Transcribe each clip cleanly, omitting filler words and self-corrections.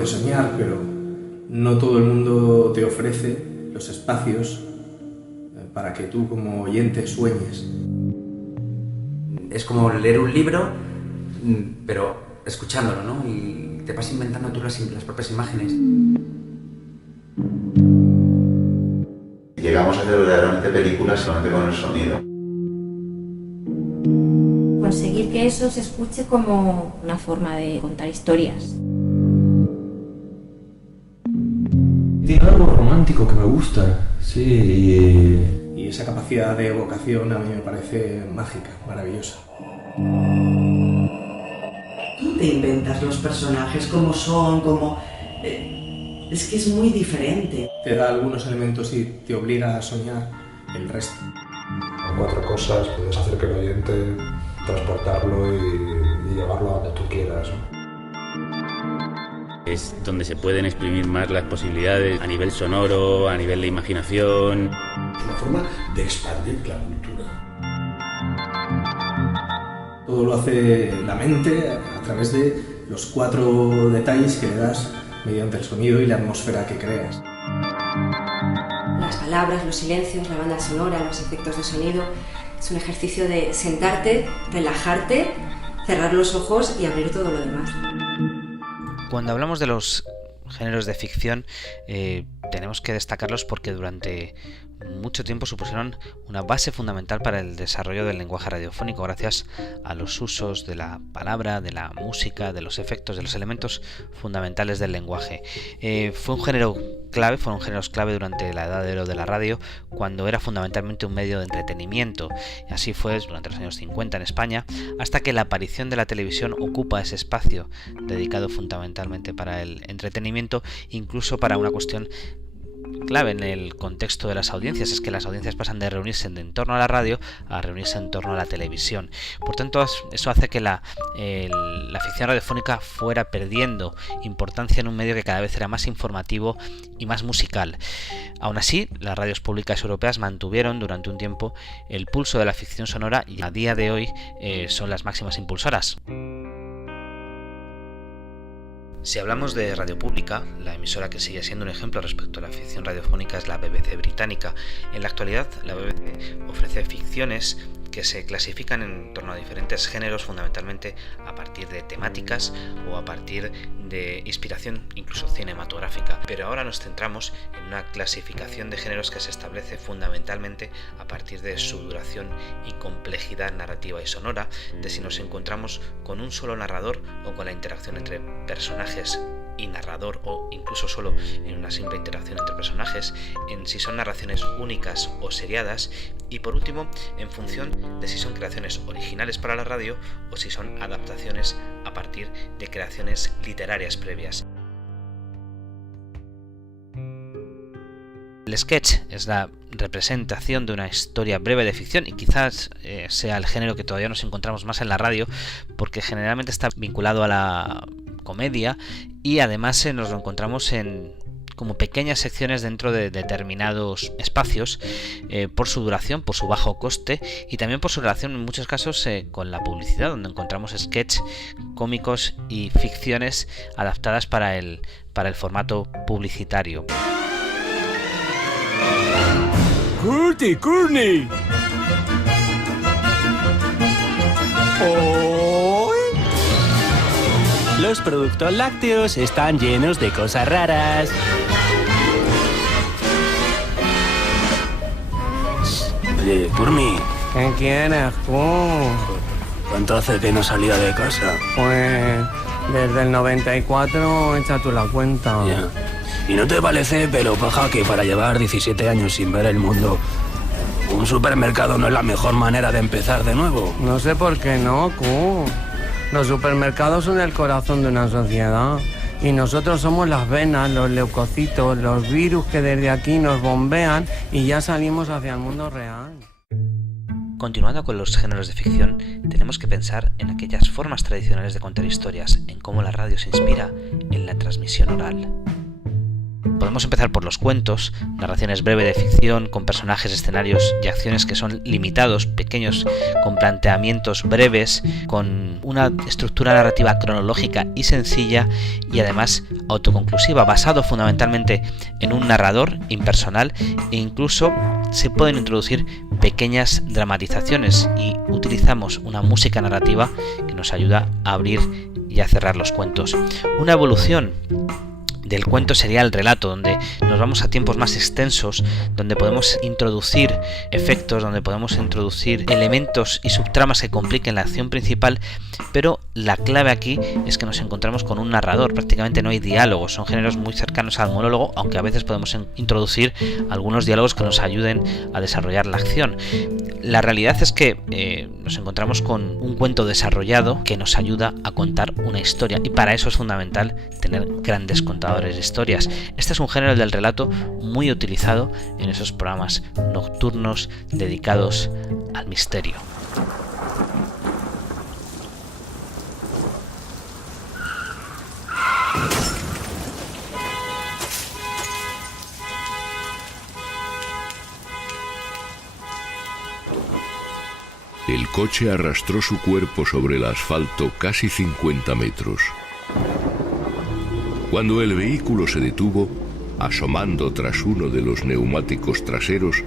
puede soñar, pero no todo el mundo te ofrece los espacios para que tú como oyente sueñes. Es como leer un libro, pero escuchándolo, ¿no? Y te vas inventando tú las propias imágenes. Llegamos a hacer verdaderamente películas solamente con el sonido. Conseguir que eso se escuche como una forma de contar historias. Tiene algo romántico que me gusta, sí. Y esa capacidad de evocación a mí me parece mágica, maravillosa. Tú te inventas los personajes como son, es que es muy diferente. Te da algunos elementos y te obliga a soñar el resto. Con 4 cosas puedes hacer que el oyente transportarlo y llevarlo a donde tú quieras, ¿no? Es donde se pueden exprimir más las posibilidades a nivel sonoro, a nivel de imaginación. Es una forma de expandir la cultura. Todo lo hace la mente a través de los 4 detalles que le das mediante el sonido y la atmósfera que creas. Las palabras, los silencios, la banda sonora, los efectos de sonido. Es un ejercicio de sentarte, relajarte, cerrar los ojos y abrir todo lo demás. Cuando hablamos de los géneros de ficción, tenemos que destacarlos porque durante mucho tiempo supusieron una base fundamental para el desarrollo del lenguaje radiofónico gracias a los usos de la palabra, de la música, de los efectos, de los elementos fundamentales del lenguaje. Fueron géneros clave durante la edad de oro de la radio, cuando era fundamentalmente un medio de entretenimiento. Así fue durante los años 50 en España, hasta que la aparición de la televisión ocupa ese espacio dedicado fundamentalmente para el entretenimiento, incluso para una cuestión clave en el contexto de las audiencias, es que las audiencias pasan de reunirse en torno a la radio a reunirse en torno a la televisión. Por tanto, eso hace que la ficción radiofónica fuera perdiendo importancia en un medio que cada vez era más informativo y más musical. Aún así, las radios públicas europeas mantuvieron durante un tiempo el pulso de la ficción sonora y a día de hoy son las máximas impulsoras. Si hablamos de radio pública, la emisora que sigue siendo un ejemplo respecto a la ficción radiofónica es la BBC británica. En la actualidad, la BBC ofrece ficciones que se clasifican en torno a diferentes géneros, fundamentalmente a partir de temáticas o a partir de inspiración incluso cinematográfica. Pero ahora nos centramos en una clasificación de géneros que se establece fundamentalmente a partir de su duración y complejidad narrativa y sonora, de si nos encontramos con un solo narrador o con la interacción entre personajes y narrador, o incluso solo en una simple interacción entre personajes, en si son narraciones únicas o seriadas, y por último, en función de si son creaciones originales para la radio o si son adaptaciones a partir de creaciones literarias previas. El sketch es la representación de una historia breve de ficción y quizás sea el género que todavía nos encontramos más en la radio, porque generalmente está vinculado a la comedia y además nos lo encontramos en como pequeñas secciones dentro de determinados espacios, por su duración, por su bajo coste y también por su relación en muchos casos con la publicidad, donde encontramos sketches cómicos y ficciones adaptadas para el formato publicitario. ¡Curti, Courtney! ¡Hoy! Los productos lácteos están llenos de cosas raras. Oye, Courtney. ¿Qué quieres, tú? ¿Cuánto hace que no salía de casa? Pues desde el 94, echa tú la cuenta. Ya. ¿Y no te parece, pero paja, que para llevar 17 años sin ver el mundo, un supermercado no es la mejor manera de empezar de nuevo? No sé por qué no, Q. Los supermercados son el corazón de una sociedad. Y nosotros somos las venas, los leucocitos, los virus que desde aquí nos bombean y ya salimos hacia el mundo real. Continuando con los géneros de ficción, tenemos que pensar en aquellas formas tradicionales de contar historias, en cómo la radio se inspira en la transmisión oral. Podemos empezar por los cuentos, narraciones breves de ficción, con personajes, escenarios y acciones que son limitados, pequeños, con planteamientos breves, con una estructura narrativa cronológica y sencilla y además autoconclusiva, basado fundamentalmente en un narrador impersonal, e incluso se pueden introducir pequeñas dramatizaciones y utilizamos una música narrativa que nos ayuda a abrir y a cerrar los cuentos. Una evolución del cuento sería el relato, donde nos vamos a tiempos más extensos, donde podemos introducir efectos, donde podemos introducir elementos y subtramas que compliquen la acción principal, pero la clave aquí es que nos encontramos con un narrador, prácticamente no hay diálogos, son géneros muy cercanos al monólogo, aunque a veces podemos introducir algunos diálogos que nos ayuden a desarrollar la acción. La realidad es que nos encontramos con un cuento desarrollado que nos ayuda a contar una historia, y para eso es fundamental tener grandes contadores de historias. Este es un género del relato muy utilizado en esos programas nocturnos dedicados al misterio. El coche arrastró su cuerpo sobre el asfalto casi 50 metros. Cuando el vehículo se detuvo, asomando tras uno de los neumáticos traseros,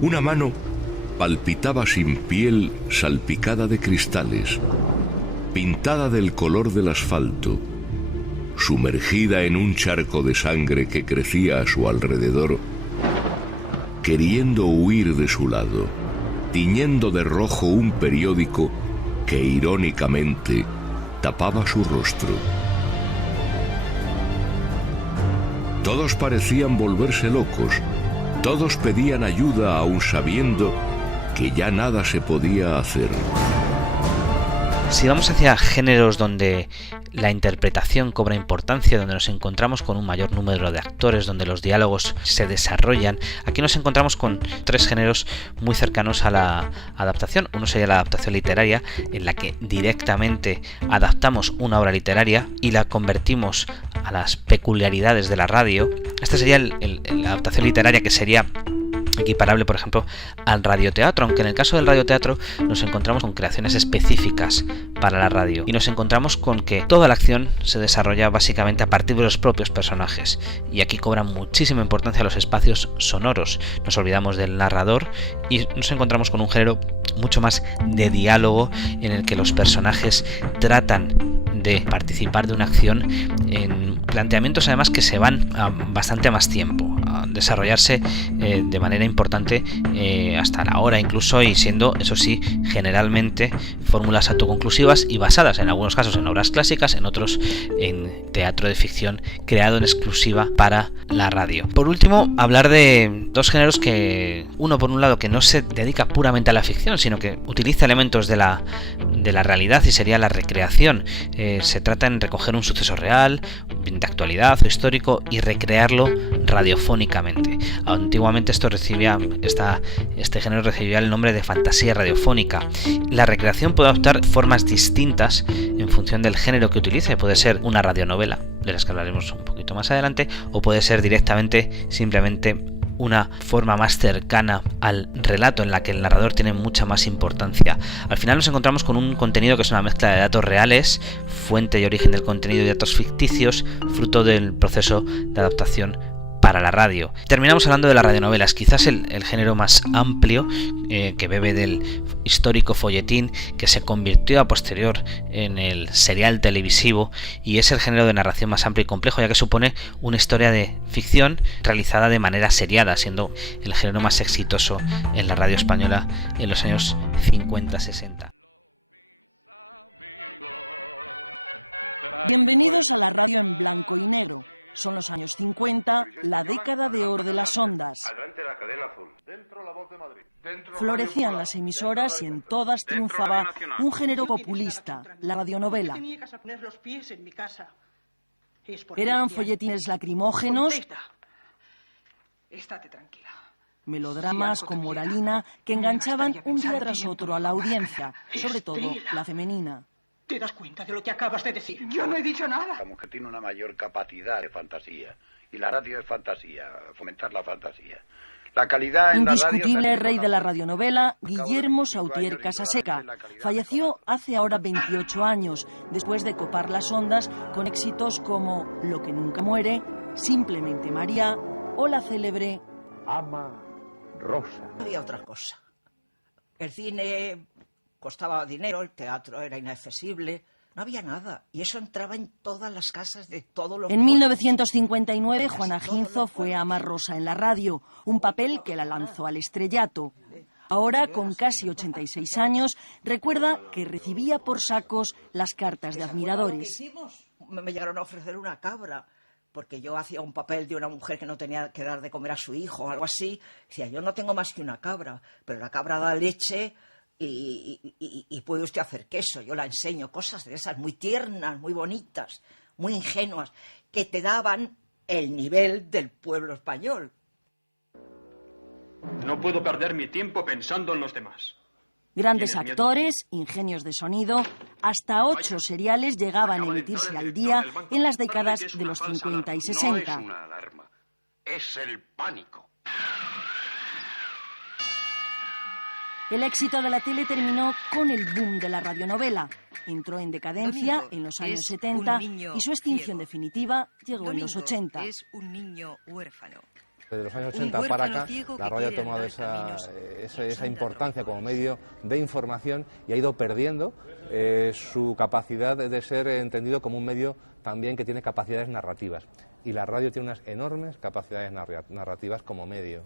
una mano palpitaba sin piel, salpicada de cristales, pintada del color del asfalto, sumergida en un charco de sangre que crecía a su alrededor, queriendo huir de su lado, tiñendo de rojo un periódico que irónicamente tapaba su rostro. Todos parecían volverse locos, todos pedían ayuda aún sabiendo que ya nada se podía hacer. Si vamos hacia géneros donde la interpretación cobra importancia, donde nos encontramos con un mayor número de actores, donde los diálogos se desarrollan, aquí nos encontramos con tres géneros muy cercanos a la adaptación. Uno sería la adaptación literaria, en la que directamente adaptamos una obra literaria y la convertimos a las peculiaridades de la radio. Esta sería la adaptación literaria, que sería equiparable, por ejemplo, al radioteatro, aunque en el caso del radioteatro nos encontramos con creaciones específicas para la radio y nos encontramos con que toda la acción se desarrolla básicamente a partir de los propios personajes, y aquí cobran muchísima importancia los espacios sonoros. Nos olvidamos del narrador y nos encontramos con un género mucho más de diálogo, en el que los personajes tratan de participar de una acción en planteamientos además que se van a bastante más tiempo, a desarrollarse de manera importante hasta la hora incluso, y siendo, eso sí, generalmente fórmulas autoconclusivas y basadas en algunos casos en obras clásicas, en otros en teatro de ficción creado en exclusiva para la radio. Por último, hablar de dos géneros que, uno por un lado que no se dedica puramente a la ficción, sino que utiliza elementos de la realidad, y sería la recreación. Se trata en recoger un suceso real, de actualidad o histórico, y recrearlo radiofónicamente. Antiguamente este género recibía el nombre de fantasía radiofónica. La recreación puede adoptar formas distintas en función del género que utilice. Puede ser una radionovela, de las que hablaremos un poquito más adelante, o puede ser directamente simplemente una forma más cercana al relato, en la que el narrador tiene mucha más importancia. Al final nos encontramos con un contenido que es una mezcla de datos reales, fuente y origen del contenido, y datos ficticios, fruto del proceso de adaptación para la radio. Terminamos hablando de las radionovelas, quizás el género más amplio, que bebe del histórico folletín, que se convirtió a posterior en el serial televisivo, y es el género de narración más amplio y complejo, ya que supone una historia de ficción realizada de manera seriada, siendo el género más exitoso en la radio española en los años 50-60. Bienvenidos a la radio en blanco y negro. Son los años 50, la década de oro de las ondas. Florecían las emisoras y en todas triunfaba un género populista, la radionovela. Eran folletines lacrimógenos, melodramas con moralina que enganchaban un día tras otro a la audiencia, sobre todo la femenina. ¿Te das cuenta de lo que acabas de decir? Yo no he dicho nada. La mujer tiene una mayor capacidad de fantasía Y la radio es fantasía, fomentar la fantasía. La calidad en Indiscutible la rey de la radionovela, Guillermo Sautier Casaseca. Falleció hace ahora 28 años, después de copar las ondas con éxitos como Lo que nunca muere, Simplemente María o la célebre Ama Rosa. Había otra cosa. El cine costaba dinero, el teatro era inaccesible, no había nada. Y eso entraba en todas las casas de todos los... En 1959, Juana Ginzo fue Ama Rosa en la radio, un papel que la lanzó al estrellato. Ahora, con casi 86 años, recuerda que recibía por sacos las cartas de admiradores. Me llegaron a ofrecer una cabra, porque yo hacía un papel de una mujer que no tenía que dar de comer a su hijo o algo así. Decía, yo no tengo más que una cabra, pero la cabra da leche y puede usted hacer queso. Yo la enseño, cosas de esas muy tiernas, muy bonitas, muy ingenuas, que te daban el nivel del pueblo español. No puedo perder mi tiempo pensando en los demás. Grandes actores, ingenios de sonido, hasta 8 seriales llegaban a emitirse al día en las décadas de los 50 y 60. No es una alarma, es el pánico. El éxito de la tele terminó con el boom de la radionovela. Entró en decadencia en los años 70 y su extinción definitiva llegó en los 80. Es un niño huérfano. Desde los años 80 para acá, la radio ha tomado esa importancia como medio de información y ha ido perdiendo su capacidad de ser entendido como un medio también que tiene capacidades narrativas. Y la radio tiene unas enormes capacidades narrativas como medio.